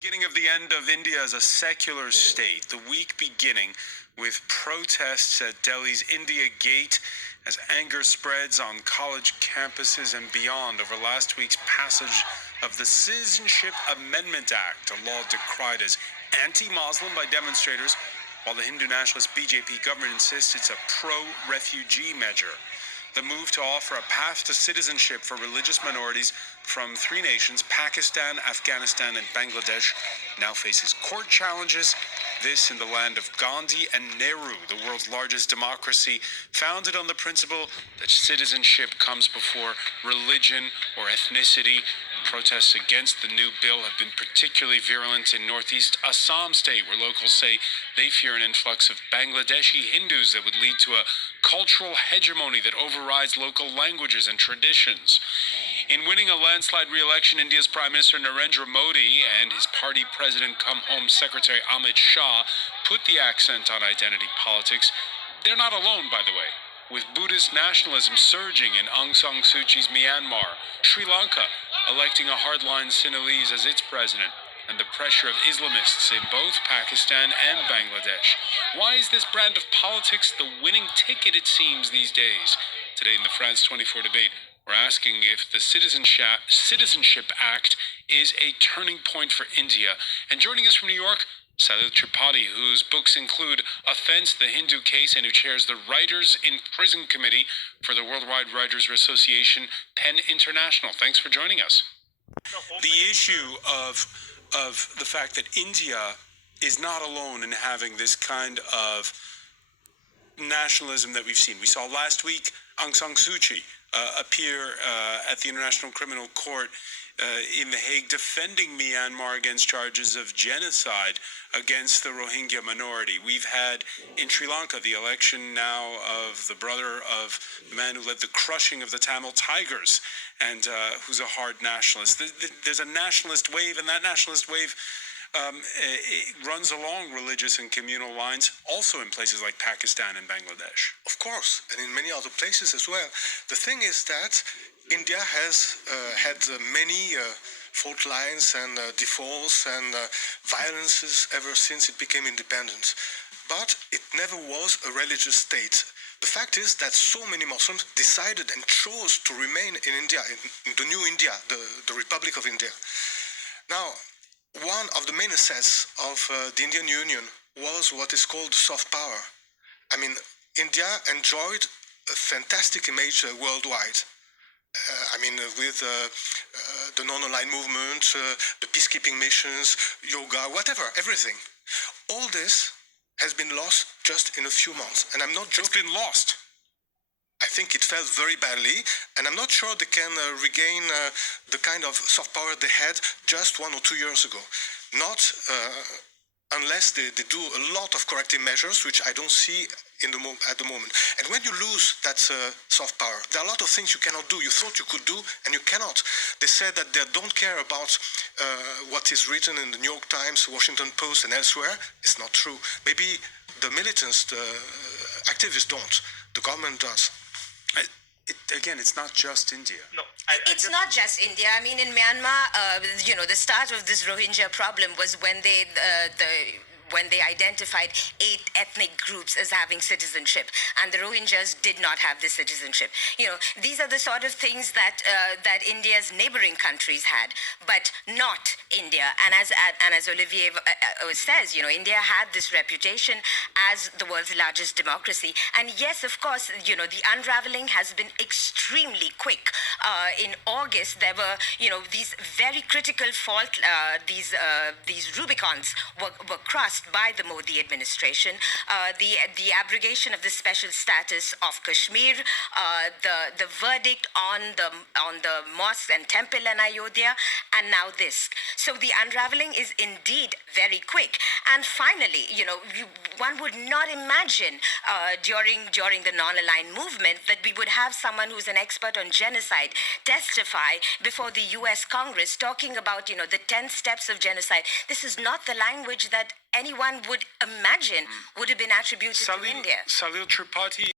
Beginning of the end of India as a secular state, the week beginning with protests at Delhi's India Gate as anger spreads on college campuses and beyond over last week's passage of the Citizenship Amendment Act, a law decried as anti-Muslim by demonstrators, while the Hindu nationalist BJP government insists it's a pro-refugee measure. The move to offer a path to citizenship for religious minorities from three nations, Pakistan, Afghanistan, and Bangladesh, now faces court challenges. This in the land of Gandhi and Nehru, the world's largest democracy, founded on the principle that citizenship comes before religion or ethnicity. Protests against the new bill have been particularly virulent in northeast Assam state, where locals say they fear an influx of Bangladeshi Hindus that would lead to a cultural hegemony that overrides local languages and traditions. In winning a landslide re-election, India's Prime Minister Narendra Modi and his party president-come-home Secretary Amit Shah put the accent on identity politics. They're not alone, by the way. With Buddhist nationalism surging in Aung San Suu Kyi's Myanmar, Sri Lanka electing a hardline Sinhalese as its president, and the pressure of Islamists in both Pakistan and Bangladesh. Why is this brand of politics the winning ticket, it seems, these days? Today in the France 24 debate, we're asking if the Citizenship Act is a turning point for India. And joining us from New York, Salil Tripathi, whose books include Offense, the Hindu Case, and who chairs the Writers in Prison Committee for the Worldwide Writers Association, PEN International. Thanks for joining us. The issue of the fact that India is not alone in having this kind of nationalism that we've seen. We saw last week Aung San Suu Kyi appear at the International Criminal Court in The Hague defending Myanmar against charges of genocide against the Rohingya minority. We've had in Sri Lanka the election now of the brother of the man who led the crushing of the Tamil Tigers and who's a hard nationalist. There's a nationalist wave, and that nationalist wave it runs along religious and communal lines, also in places like Pakistan and Bangladesh. Of course, and in many other places as well. The thing is that India has had many fault lines and defaults and violences ever since it became independent. But it never was a religious state. The fact is that so many Muslims decided and chose to remain in India, in the new India, the Republic of India. Now, one of the main assets of the Indian Union was what is called soft power. I mean, India enjoyed a fantastic image worldwide. With the non-aligned movement, the peacekeeping missions, yoga, whatever, everything. All this has been lost just in a few months. And I'm not joking. It's been lost. I think it fell very badly, and I'm not sure they can regain the kind of soft power they had just 1 or 2 years ago. Not unless they do a lot of corrective measures, which I don't see at the moment. And when you lose that soft power, there are a lot of things you cannot do. You thought you could do, and you cannot. They said that they don't care about what is written in the New York Times, Washington Post, and elsewhere. It's not true. Maybe the militants, the activists don't. The government does. Again, it's not just India. No, it's not just India. I mean, in Myanmar, the start of this Rohingya problem was when they identified 8 ethnic groups as having citizenship, and the Rohingyas did not have this citizenship. These are the sort of things that India's neighboring countries had, but not India. And as Olivier says, India had this reputation as the world's largest democracy. And yes, of course, the unraveling has been extremely quick. In August, there were, these very critical fault, these Rubicons were crossed by the Modi administration. The abrogation of the special status of Kashmir, the verdict on the mosque and temple in Ayodhya, and now this. So the unraveling is indeed very quick. And finally, one would not imagine during the non-aligned movement that we would have someone who's an expert on genocide testify before the U.S. Congress talking about, the 10 steps of genocide. This is not the language that anyone would imagine would have been attributed to India. Salil Tripathi.